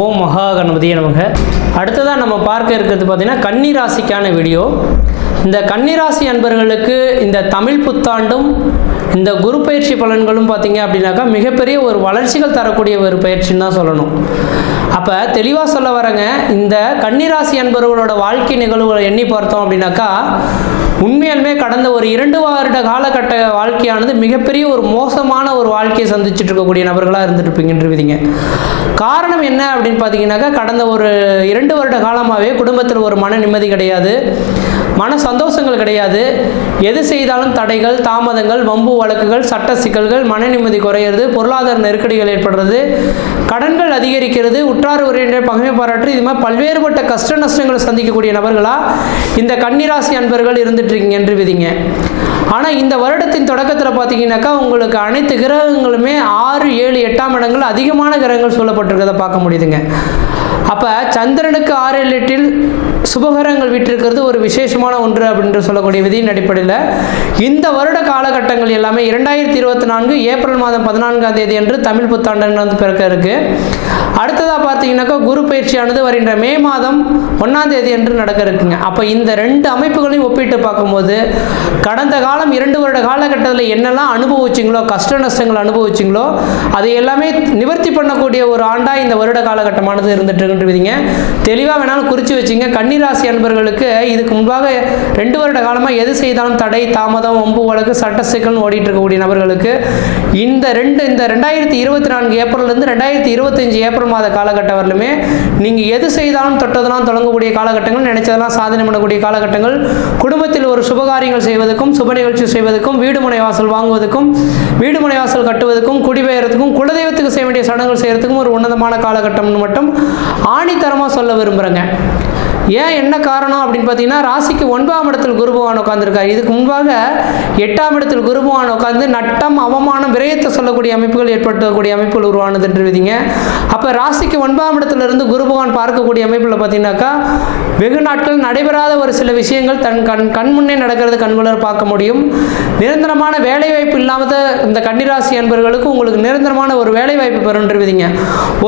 ஓம் மகா கணபதியே நமக. அடுத்ததாக நம்ம பார்க்க இருக்கிறது பார்த்தீங்கன்னா கன்னி ராசிக்கான வீடியோ. இந்த கன்னிராசி அன்பர்களுக்கு இந்த தமிழ் புத்தாண்டும் இந்த குரு பயிற்சி பலன்களும் பார்த்தீங்க அப்படின்னாக்கா மிகப்பெரிய ஒரு வளர்ச்சிகள் தரக்கூடிய ஒரு பயிற்சின்னு தான் சொல்லணும். அப்போ தெளிவாக சொல்ல வரேங்க, இந்த கன்னிராசி அன்பர்களோட வாழ்க்கை நிகழ்வுகளை எண்ணி பார்த்தோம் அப்படின்னாக்கா உண்மையாலுமே கடந்த ஒரு 2 வருட காலகட்ட வாழ்க்கையானது மிகப்பெரிய ஒரு மோசமான ஒரு வாழ்க்கையை சந்திச்சுட்டு இருக்கக்கூடிய நபர்களாக இருந்துருப்பீங்கன்றீங்க. காரணம் என்ன அப்படின்னு பார்த்தீங்கன்னாக்கா கடந்த ஒரு 2 வருட காலமாகவே குடும்பத்தில் ஒரு மன நிம்மதி கிடையாது, மன சந்தோஷங்கள் கிடையாது. எது செய்தாலும் தடைகள், தாமதங்கள், வம்பு வழக்குகள், சட்ட சிக்கல்கள், மன நிம்மதி குறையிறது, பொருளாதார நெருக்கடிகள் ஏற்படுறது, கடன்கள் அதிகரிக்கிறது, உற்றார் உறவினர் பகைமை பாராட்டு, இது மாதிரி பல்வேறுபட்ட கஷ்ட நஷ்டங்களை சந்திக்கக்கூடிய நபர்களாக இந்த கன்னிராசி அன்பர்கள் இருந்துட்டு இருக்கீங்க என்று விதிங்க. ஆனால் இந்த வருடத்தின் தொடக்கத்தில் பார்த்தீங்கன்னாக்கா உங்களுக்கு அனைத்து கிரகங்களுமே 6, 7, 8ஆம் இடங்கள் அதிகமான கிரகங்கள் சொல்லப்பட்டிருக்கிறத பார்க்க முடியுதுங்க. அப்போ சந்திரனுக்கு 6, 7 சுபகரங்கள் விட்டிருக்கிறது ஒரு விசேஷமான ஒன்று அப்படின்ற சொல்லக்கூடிய விதியின் அடிப்படையில் இந்த வருட காலகட்டங்கள் எல்லாமே 2024 ஏப்ரல் மாதம் 14ஆம் தேதி அன்று தமிழ் புத்தாண்டு வந்து பிறக்க இருக்கு. அடுத்ததாக பார்த்தீங்கன்னாக்கா குரு பயிற்சியானது வருகின்ற மே மாதம் 1ஆம் தேதி அன்று நடக்க இருக்குங்க. அப்போ இந்த 2 அமைப்புகளையும் ஒப்பிட்டு பார்க்கும்போது கடந்த காலம் 2 வருட காலகட்டத்தில் என்னெல்லாம் அனுபவிச்சிங்களோ, கஷ்ட நஷ்டங்கள் அனுபவிச்சிங்களோ அதை எல்லாமே நிவர்த்தி பண்ணக்கூடிய ஒரு ஆண்டாக இந்த வருட காலகட்டமானது இருந்துட்டு இருக்குன்றீங்க. தெளிவாக வேணாலும் குறித்து வச்சுங்க. கன்னிராசி அன்பர்களுக்கு இதுக்கு முன்பாக 2 வருட காலமாக எது செய்தாலும் தடை, தாமதம், வம்பு வழக்கு, சட்ட சிக்கல்னு ஓடிட்டு இருக்கக்கூடிய நபர்களுக்கு இந்த 2024 ஏப்ரல்லேருந்து 2025 ஏப்ரல் மாத காலகட்டம் வரலுமே நீங்கள் எது செய்தாலும் தொட்டதெல்லாம் தொடங்கக்கூடிய காலகட்டங்கள், நினைச்சதெல்லாம் சாதனை பண்ணக்கூடிய காலகட்டங்கள், குடும்பத்தில் ஒரு சுபகாரியங்கள் செய்வதற்கும், சுப நிகழ்ச்சி செய்வதற்கும், வீடுமனை வாசல் வாங்குவதற்கும், வீடுமனை வாசல் கட்டுவதற்கும், குடிபெயர்றதுக்கும், குலதெய்வத்துக்கு செய்ய வேண்டிய சடங்குகள் செய்யறதுக்கும் ஒரு உன்னதமான காலகட்டம்னு மட்டும் ஆணித்தரமாக சொல்ல விரும்புகிறேங்க. ஏன் என்ன காரணம் அப்படின்னு பார்த்தீங்கன்னா ராசிக்கு 9ஆம் இடத்தில் குரு பகவான் உட்காந்துருக்காரு. இதுக்கு முன்பாக 8ஆம் இடத்தில் குரு பகவான் உட்காந்து நட்டம், அவமானம், விரயத்தை சொல்லக்கூடிய அமைப்புகள் ஏற்படுத்தக்கூடிய அமைப்புகள் உருவானது என்று விதிங்க. அப்போ ராசிக்கு 9ஆம் இடத்திலிருந்து குரு பகவான் பார்க்கக்கூடிய அமைப்பில் பார்த்தீங்கன்னாக்கா வெகு நாட்கள் நடைபெறாத ஒரு சில விஷயங்கள் தன் கண் முன்னே நடக்கிறது கண்குளர் பார்க்க முடியும். நிரந்தரமான வேலை வாய்ப்பு இல்லாத இந்த கன்னிராசி அன்பர்களுக்கு உங்களுக்கு நிரந்தரமான ஒரு வேலை வாய்ப்பு பெறுன்றவிதிங்க.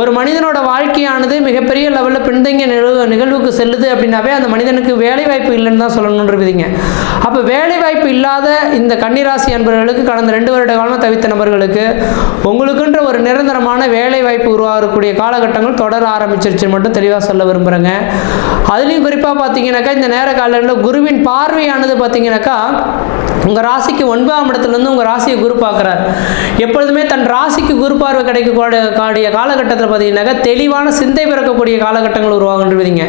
ஒரு மனிதனோட வாழ்க்கையானது மிகப்பெரிய லெவலில் பின்தங்கிய நிகழ்வுக்கு செல்லுது அப்படின்னாவே அந்த மனிதனுக்கு வேலை வாய்ப்பு இல்லைன்னு தான் சொல்லணுன்றவிதிங்க. அப்போ வேலை வாய்ப்பு இல்லாத இந்த கன்னிராசி அன்பர்களுக்கு கடந்த 2 வருட காலமாக தவித்த நபர்களுக்கு உங்களுக்குன்ற ஒரு நிரந்தரமான வேலை வாய்ப்பு உருவாகக்கூடிய காலகட்டங்கள் தொடர ஆரம்பிச்சிருச்சு மட்டும் தெளிவாக சொல்ல விரும்புகிறேங்க. அதுலேயும் குறிப்பாக பார்த்தீங்கன்னாக்கா இந்த நேர காலங்களில் குருவின் பார்வையானது பார்த்தீங்கன்னாக்கா உங்கள் ராசிக்கு 9ஆம் இடத்துலேருந்து உங்கள் ராசியை குரு பார்க்குறார். எப்பொழுதுமே தன் ராசிக்கு குரு பார்வை கிடைக்கக்கூடிய காலகட்டத்தில் பார்த்தீங்கன்னாக்கா தெளிவான சிந்தை பிறக்கக்கூடிய காலகட்டங்கள் உருவாகுன்றீங்க.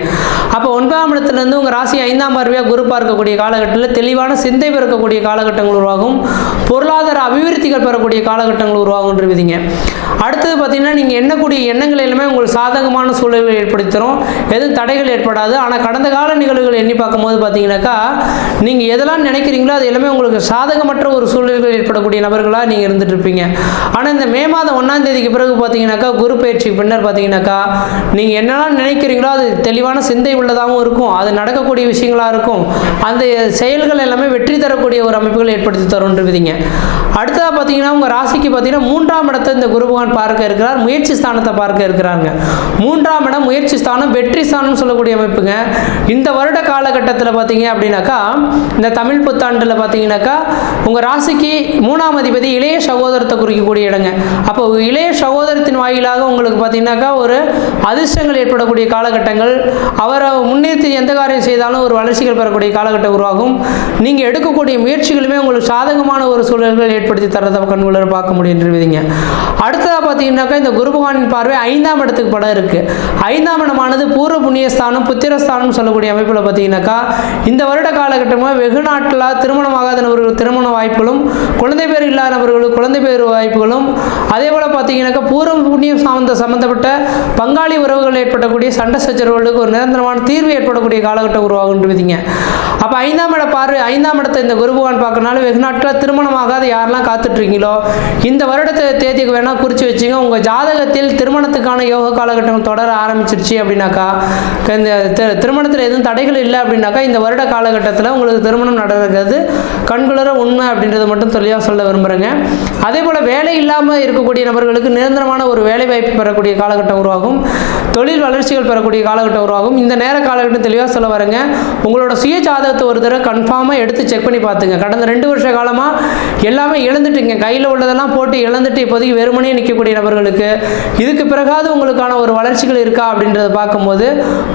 அப்போ 9ஆம் இடத்துலேருந்து உங்கள் ராசி 5ஆம் பார்வையாக குரு பார்க்கக்கூடிய காலகட்டத்தில் தெளிவான சிந்தை பிறக்கக்கூடிய காலகட்டங்கள் உருவாகும். பொருளாதார அபிவிருத்திகள் பெறக்கூடிய காலகட்டங்கள் உருவாகுன்றீங்க. அடுத்தது பார்த்தீங்கன்னா நீங்கள் எண்ணக்கூடிய எண்ணங்கள் எல்லாமே உங்களுக்கு சாதகமான சூழல்கள் ஏற்படுத்துகிறோம், எதுவும் தடைகள் ஏற்படாது. ஆனால் கடந்த கால நிகழ்வுகள் எண்ணி பார்க்கும்போது பார்த்தீங்கன்னாக்கா நீங்கள் எதெல்லாம் நினைக்கிறீங்களோ அது எல்லாமே உங்களுக்கு சாதகமற்ற ஒரு சூழல்கள் ஏற்படக்கூடிய நபர்களாக நீங்கள் இருந்துட்டு இருப்பீங்க. ஆனால் இந்த மே மாதம் 1ஆம் தேதிக்கு பிறகு பார்த்தீங்கன்னாக்கா குரு பயிற்சிக்கு பின்னர் பார்த்தீங்கன்னாக்கா நீங்கள் என்னெல்லாம் நினைக்கிறீங்களோ அது தெளிவான சிந்தை உள்ளதாகவும் இருக்கும், அது நடக்கக்கூடிய விஷயங்களாக இருக்கும், அந்த செயல்கள் எல்லாமே வெற்றி தரக்கூடிய ஒரு அமைப்புகள் ஏற்படுத்தி தரும்ன்றீங்க. அடுத்ததாக பார்த்தீங்கன்னா உங்கள் ராசிக்கு பார்த்தீங்கன்னா 3ஆம் இடத்தை இந்த குரு பகவான் பார்க்க இருக்கிறார், முயற்சி ஸ்தானத்தை பார்க்க இருக்கிறாங்க. 3ஆம் இடம் முயற்சி ஸ்தானம், வெற்றி ஸ்தானம் சொல்லக்கூடிய அமைப்புங்க. இந்த வருட காலகட்டத்தில் பார்த்தீங்க அப்படின்னாக்கா இந்த தமிழ் புத்தாண்டில் பார்த்தீங்கன்னாக்கா உங்கள் ராசிக்கு 3ஆம் அதிபதி இளைய சகோதரத்தை குறிக்கக்கூடிய இடங்க. அப்போ இளைய சகோதரத்தின் வாயிலாக உங்களுக்கு பார்த்தீங்கன்னாக்கா ஒரு அதிர்ஷ்டங்கள் ஏற்படக்கூடிய காலகட்டங்கள், அவரை முன்னேற்றி எந்த காரியம் செய்தாலும் ஒரு வளர்ச்சிகள் பெறக்கூடிய காலகட்டம் உருவாகும். நீங்கள் எடுக்கக்கூடிய முயற்சிகளுமே உங்களுக்கு சாதகமான ஒரு சூழல்கள் ஏற்படுத்தி தரதை கண்குளர் பார்க்க முடியுன்றீங்க. அடுத்ததாக பார்த்தீங்கன்னாக்கா இந்த குரு பகவானின் பார்வை 5ஆம் இடத்துக்கு படம் இருக்குது. 5ஆம் இடமானது பூர்வ புண்ணியஸ்தானம், புத்திரஸ்தானம் சொல்லக்கூடிய அமைப்பில் பார்த்தீங்கன்னாக்கா இந்த வருட காலகட்டமாக வெகு நாட்களாக திருமணமாகாத நபர்கள் திருமண வாய்ப்புகளும், குழந்தை பேர் இல்லாத நபர்களுக்கு குழந்தை பேர் வாய்ப்புகளும், அதே போல் பார்த்தீங்கன்னாக்கா பூர்வ புண்ணியம் சம்பந்தப்பட்ட பங்காளி உறவுகள் ஏற்படக்கூடிய சண்டை சச்சரவுகளுக்கு ஒரு நிரந்தரமான தீர்வு ஏற்படக்கூடிய காலகட்டம் உருவாகுன்றீங்க. அப்போ 5ஆம் இட பார்வை 5ஆம் இடத்தை இந்த குரு பகவான் பார்க்கறனால வெகு நாட்களாக திருமணமாகாத யாரெல்லாம் காத்துட்ருக்கீங்களோ இந்த வருடத்தை தேதிக்கு வேணால் குறித்து வச்சுங்க. உங்கள் ஜாதகத்தில் திருமணத்துக்கான யோக காலகட்டங்கள் தொடர ஆரம்பிச்சிருச்சு அப்படின்னாக்கா, இந்த திருமணத்தில் எதுவும் தடைகள் இல்லை அப்படின்னாக்கா இந்த வருட காலகட்டத்தில் உங்களுக்கு திருமணம் நடக்கிறது கண்குளர உண்மை அப்படின்றத மட்டும் தெளிவாக சொல்ல விரும்புகிறேங்க. அதே போல் வேலை இல்லாமல் இருக்கக்கூடிய நபர்களுக்கு நிரந்தரமான ஒரு வேலை வாய்ப்பு பெறக்கூடிய காலகட்டம் உருவாகும். தொழில் வளர்ச்சிகள் பெறக்கூடிய காலகட்டம் உருவாகும். இந்த நேர காலகட்டம் தெளிவாக சொல்ல வரேங்க. உங்களோட சுய ஜாதகத்தை ஒரு தடவை கன்ஃபார்மாக எடுத்து செக் பண்ணி பார்த்துங்க. கடந்த 2 வருஷ காலமாக எல்லாமே இழந்துட்டுங்க, கையில் உள்ளதெல்லாம் போட்டு இழந்துட்டு இப்போதைக்கு வெறுமனே நிற்கக்கூடிய நபர்களுக்கு இதுக்கு பிறகாவது உங்களுக்கான ஒரு வளர்ச்சிகள் இருக்கா அப்படின்றத பார்க்கும்போது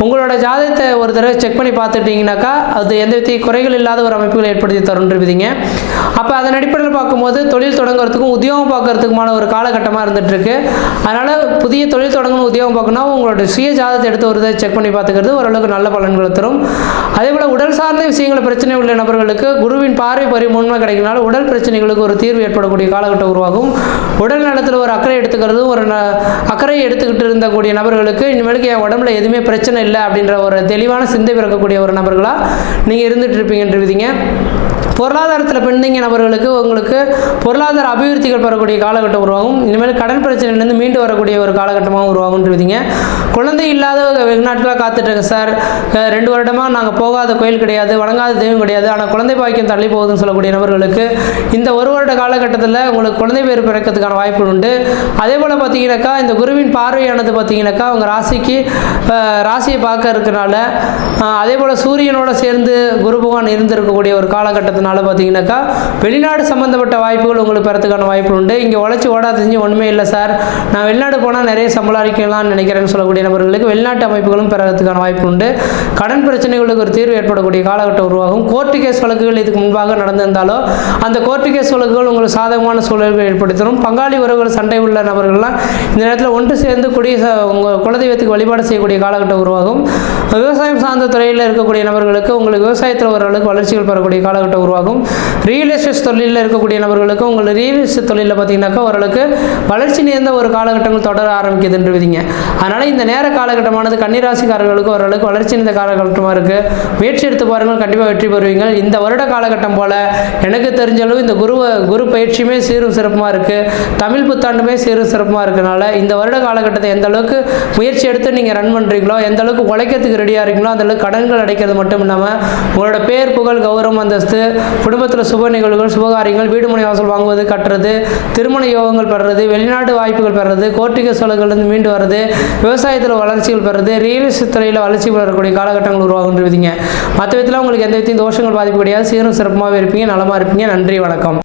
உங்களோட ஜாதகத்தை ஒரு தடவை செக் பண்ணி பார்த்துட்டிங்கனாக்கா அது எந்த வித குறைகள் இல்லாத ஒரு அமைப்புகளை ஏற்படுத்தி தருன்றீங்க. அப்போ அதன் அடிப்படையில் பார்க்கும்போது தொழில் தொடங்குறதுக்கும் உத்தியோகம் பார்க்கறதுக்குமான ஒரு காலகட்டமாக இருந்துட்டு இருக்கு. அதனால் புதிய தொழில் தொடங்கணும், உத்தியோகம் பார்க்கணும், உங்களோட சுய ஜாதகத்தை எடுத்து ஒரு இதை செக் பண்ணி பார்த்துக்கிறது ஓரளவுக்கு நல்ல பலன்களை தரும். அதே போல் உடல் சார்ந்த விஷயங்கள் பிரச்சனை உள்ள நபர்களுக்கு குருவின் பார்வை பரிபூர்ணமாக கிடைக்கிறனால உடல் பிரச்சனைகளுக்கு ஒரு தீர்வு ஏற்படக்கூடிய காலகட்டம் உருவாகும். உடல் நலத்தில் ஒரு அக்கறை எடுத்துக்கிறது, ஒரு அக்கறையை எடுத்துக்கிட்டு இருந்தக்கூடிய நபர்களுக்கு இனிமேலுக்கு என் உடம்புல எதுவுமே பிரச்சனை இல்லை அப்படின்ற ஒரு தெளிவான சிந்தை பிறக்கக்கூடிய ஒரு நபர்களாக நீங்கள் இருந்துட்டு இருப்பீங்கன்றீங்க. பொருளாதாரத்தில் பெண்ணிங்க நபர்களுக்கு உங்களுக்கு பொருளாதார அபிவிருத்திகள் பெறக்கூடிய காலகட்டம் உருவாகும். இனிமேல் கடன் பிரச்சனையிலேருந்து மீண்டு வரக்கூடிய ஒரு காலகட்டமாக உருவாகுன்றீங்க. குழந்தை இல்லாத வெகு நாட்களாக காத்துட்ருங்க சார், 2 வருடமாக நாங்கள் போகாத கோயில் கிடையாது, வணங்காத தெய்வம் கிடையாது, ஆனால் குழந்தை பாக்கியம் தள்ளி போகுதுன்னு சொல்லக்கூடிய நபர்களுக்கு இந்த 1 வருட காலகட்டத்தில் உங்களுக்கு குழந்தை பேர் பிறக்கிறதுக்கான வாய்ப்புகள் உண்டு. அதே போல் பார்த்தீங்கன்னாக்கா இந்த குருவின் பார்வையானது பார்த்தீங்கன்னாக்கா அவங்க ராசியை பார்க்க இருக்கிறனால, அதே போல் சூரியனோட சேர்ந்து குரு பகவான் இருந்திருக்கக்கூடிய ஒரு காலகட்டத்தினால பார்த்தீங்கன்னாக்கா வெளிநாடு சம்பந்தப்பட்ட வாய்ப்புகள் உங்களுக்கு பெறத்துக்கான வாய்ப்பு உண்டு. இங்கே உழைச்சி ஓடாத செஞ்சு ஒன்றுமே இல்லை சார், நான் வெளிநாடு போனால் நிறைய சம்பாதிக்கலாம்னு நினைக்கிறேன்னு சொல்லக்கூடிய நபர்களுக்கு வெளிநாட்டு அமைப்புகளும் பெறத்துக்கான வாய்ப்பு உண்டு. கடன் பிரச்சனைகளுக்கு ஒரு தீர்வு ஏற்படக்கூடிய காலகட்டம் உருவாகும். கோர்ட்டு கேஸ் வழக்குகள் இதுக்கு முன்பாக நடந்திருந்தாலோ அந்த கோர்ட்டு கேஸ் வழக்குகள் உங்களுக்கு சாதகமான சூழல்களை ஏற்படுத்தணும். பங்காளி உறவுகள் சண்டை உள்ள நபர்கள்லாம் இந்த நேரத்தில் ஒன்று சேர்ந்து உங்கள் குலதெய்வத்துக்கு வழிபாடு செய்யக்கூடிய காலகட்டம் உருவாகும். விவசாயம் சார்ந்த துறையில் இருக்கக்கூடிய நபர்களுக்கு உங்களுக்கு விவசாயத்தில் ஓரளவுக்கு வளர்ச்சிகள் பெறக்கூடிய காலகட்டம் உருவாகும். ரியல் எஸ்டேட் தொழிலில் இருக்கக்கூடிய நபர்களுக்கு உங்களுக்கு ரியல் எஸ்டேட் தொழிலில் பார்த்தீங்கன்னாக்கா ஓரளவுக்கு வளர்ச்சி நேர்ந்த ஒரு காலகட்டங்கள் தொடர ஆரம்பிக்குதுன்றீங்க. அதனால் இந்த நேர காலகட்டமானது கன்னிராசிக்காரர்களுக்கு ஓரளவுக்கு வளர்ச்சி இந்த காலகட்டமாக இருக்குது. முயற்சி எடுத்து பாருங்கள், கண்டிப்பாக வெற்றி பெறுவீங்க. இந்த வருட காலகட்டம் போல் எனக்கு தெரிஞ்சளவு இந்த குரு பயிற்சியுமே சீரும் சிறப்புமாக இருக்குது, தமிழ் புத்தாண்டுமே சீரும் சிறப்புமாக இருக்கனால இந்த வருட காலகட்டத்தை எந்த அளவுக்கு முயற்சி எடுத்து நீங்கள் ரன் பண்ணுறீங்களோ, எந்த அளவுக்கு உழைக்கிறதுக்கு ரெடியாக இருக்கீங்களோ அந்த அளவுக்கு கடன்கள் அடைக்கிறது மட்டும் இல்லாமல் உங்களோட பேர் புகழ் கௌரவம் அந்தஸ்து, குடும்பத்தில் சுப நிகழ்வுகள் சுபகாரியங்கள், வீடு மனை வாசல் வாங்குவது கட்டுறது, திருமண யோகங்கள் பெறுறது, வெளிநாட்டு வாய்ப்புகள் பெறுறது, கோர்ட்டிக சோழர்கள்லேருந்து மீண்டு வர்றது, விவசாயத்தில் வளர்ச்சிகள் பெறுறது, ரியல் எஸ்டேட் துறையில் வளர்ச்சி பெறக்கூடிய காலகட்டங்கள் உருவாகுன்றீங்க. மற்ற விதத்தில் உங்களுக்கு எந்த விதத்தையும் தோஷங்கள் பாதிப்பு கிடையாது, சீரும் சிறப்பாக இருப்பீங்க, நலமாக இருப்பீங்க. நன்றி, வணக்கம்.